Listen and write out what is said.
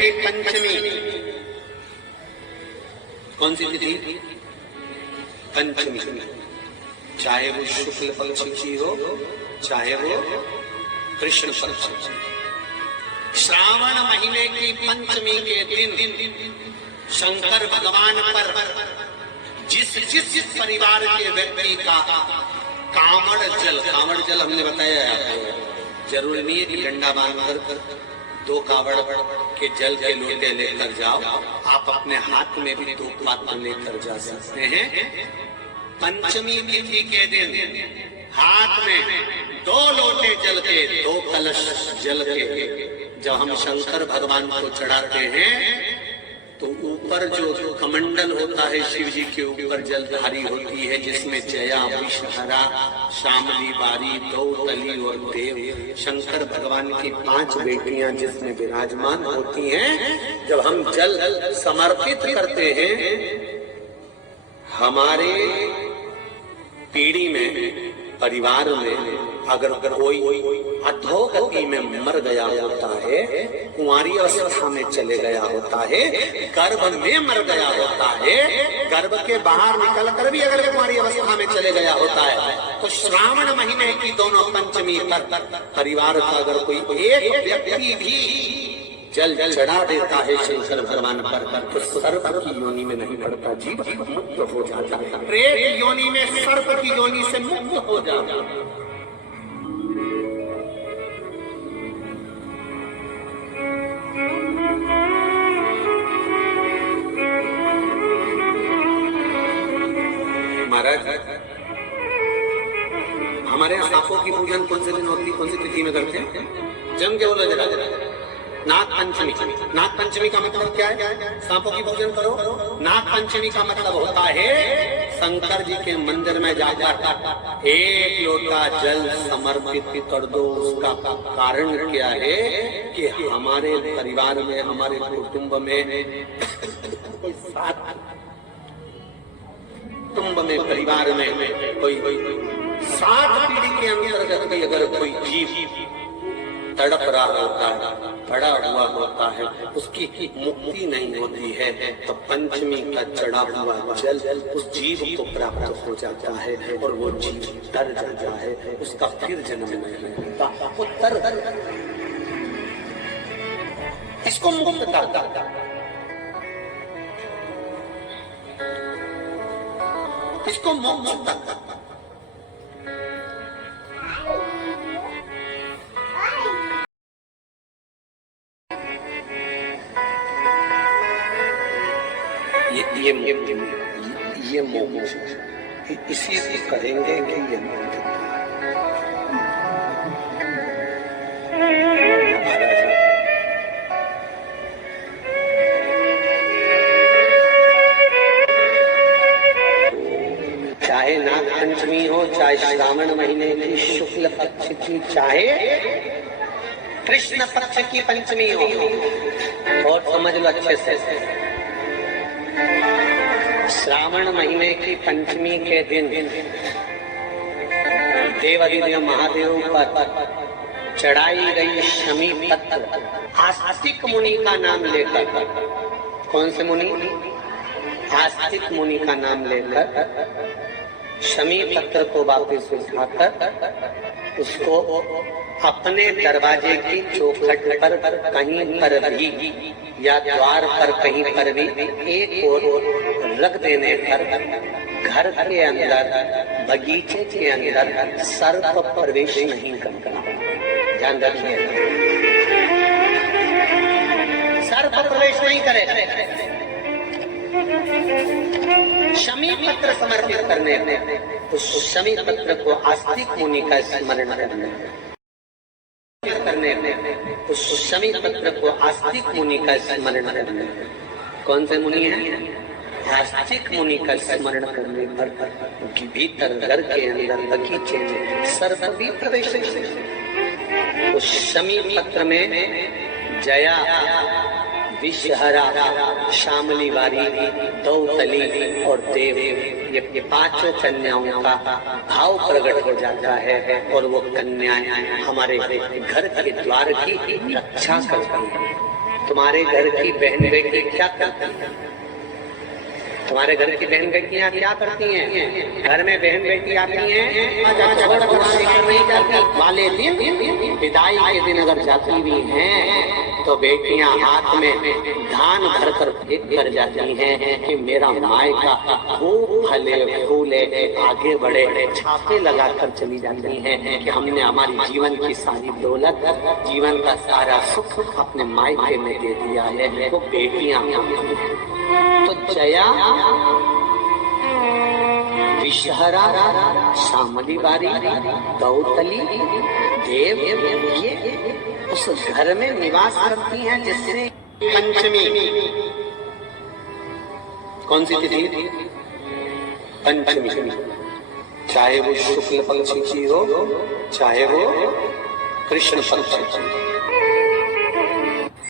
की पंचमी, कौन सी तिथि? पंचमी। चाहे वो शुक्ल पक्ष की हो, चाहे वो कृष्ण पक्ष की। श्रावण महीने की पंचमी के दिन शंकर भगवान पर जिस जिस परिवार के व्यक्ति का कामड़ जल हमने बताया है आपको, जरूरी नहीं है कि डंडा बांधकर 2 कावड़ के जल के लोटे लेकर जाओ, आप अपने हाथ में भी 2 पात्र लेकर जा सकते हैं। पंचमी तिथि के दिन हाथ में 2 लोटे जल के, 2 कलश जल के जब हम शंकर भगवान को चढ़ाते हैं तो ऊपर जो कमंडल होता है शिव जी के ऊपर जलधारी होती है, जिसमें जया, विषहरा, शामली, बारी, दौतली और देव, शंकर भगवान की 5 बेटियां जिसमें विराजमान होती हैं। जब हम जल समर्पित करते हैं, हमारे पीढ़ी में, परिवार में अगर कोई अधोगति में मर गया होता है, कुंवारी अवस्था में चले गया होता है, गर्भ में मर गया होता है, गर्भ के बाहर निकल कर भी अगर कुंवारी अवस्था में चले गया होता है, तो श्रावण महीने की दोनों पंचमी पर परिवार का अगर कोई एक व्यक्ति भी जल चढ़ा देता है शंकर भगवान पर, तो सर्प की योनि में नहीं पड़ता, जीव मुक्त हो जाता है। प्रेत योनि में सर्प की योनि से मुक्त हो जाता है। महाराज, हमारे यहाँ सांपों की पूजन कौन से दिन होती, कौन सी तिथि में करते हैं? जम के बोलो जरा जरा। नाग पंचमी। नाग पंचमी का मतलब क्या है? सांपों की पूजन करो। नाग पंचमी का मतलब होता है शंकर जी के मंदिर में जाकर 1 लोटा जल समर्पित कर दो। उसका कारण क्या है कि हमारे परिवार में, हमारे कुटुंब में, परिवार में कोई 7 पीढ़ी के अंतर्गत भी अगर कोई जीव तड़प रहा होता है, पड़ा हुआ होता है, उसकी मुक्ति नहीं होती है, तो पंचमी का चढ़ा हुआ जल उस जीव को प्राप्त हो जाता है और वो जीव तर जाता है, उसका फिर जन्म नहीं होता, वो तर इसको मुक्त करता, इसको मुक्त करता। ये मोक्ष, इसी से कहेंगे कि ये मोक्ष। चाहे नाग पंचमी हो, चाहे श्रावण महीने की शुक्ल पक्ष की, चाहे कृष्ण पक्ष की पंचमी हो, और समझ लो अच्छे से, श्रावण महीने की पंचमी के दिन देवादिदेव महादेव पर चढ़ाई गई शमी पत्र आस्तिक मुनि का नाम लेकर, कौन से मुनि? आस्तिक मुनि का नाम लेकर शमी पत्र को वापस उठाकर उसको अपने दरवाजे की चौखट पर कहीं पर भी या द्वार पर कहीं पर भी एक ओर रख देने पर घर के अंदर, बगीचे के अंदर सर्प प्रवेश नहीं करता। ध्यान रखिए, सर्प प्रवेश नहीं करे। शमी पत्र समर्पित करने में उस शमी पत्र को आस्तिक मुनि का स्मरण करने में उस शमी पत्र को आस्तिक मुनि का स्मरण करने में, कौन से मुनि है? आस्तिक मुनि का स्मरण करने पर भीतर घर के अंदर बगीचे में सर्प भी प्रवेश। उस शमी पत्र में जया, विषहरा, शामली, बारी, दौतली और देव, ये 5 कन्याओं का भाव प्रकट हो जाता है और वो कन्याएं हमारे घर के द्वार की रक्षा करती हैं। तुम्हारे घर की बहन बेटी क्या करती है? तुम्हारे घर की बहन बेटियां क्या करती हैं? घर में बहन बेटी आती हैं वाले दिन, विदाई के दिन अगर जाती भी हैं तो बेटियां हाथ में धान भर कर फेंक कर जाती हैं कि मेरा मायका खूब फले फूले आगे बढ़े। छापे लगाकर चली जाती हैं कि हमने हमारी जीवन की सारी दौलत, जीवन का सारा सुख अपने मायके में दे दिया है। वो बेटियां तो जया, विषहरा, शामली बारी, गौतली, देव, ये उस घर में निवास करती हैं जिससे पंचमी, कौन सी तिथि? पंचमी, चाहे वो शुक्ल पक्ष की हो चाहे वो कृष्ण पक्ष की।